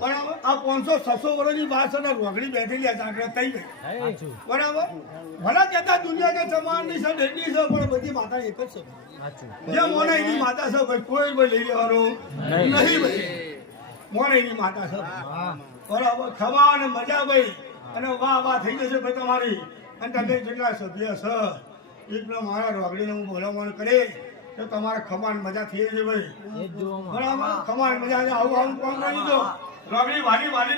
બરાબર આ 500-600 વર્ષની વાત છે ને રોગડી બેઠેલી જાગ્રત થઈ ગઈ બરાબર ભલા કહેતા દુનિયા કે સમાનની છે એટલી છે પણ બધી માતા એક જ છે જે મોને એની માતા છે ભાઈ કોઈ ભાઈ લઈ લેવાનું નહીં ભાઈ મોને એની માતા છે બરાબર ખવા અને મજા ભાઈ અને વાહ થઈ જશે ભાઈ તમારી અને તમે જેટલા સભ્ય છે એટલે મારા રોગડીને હું બોલાવવાનું કરે તો તમારે ખમાન મજા થઈ છે ભાઈ બરાબર ખમાન મજા આવું કામ કરી દીધો રોગડી વાડીને વાહ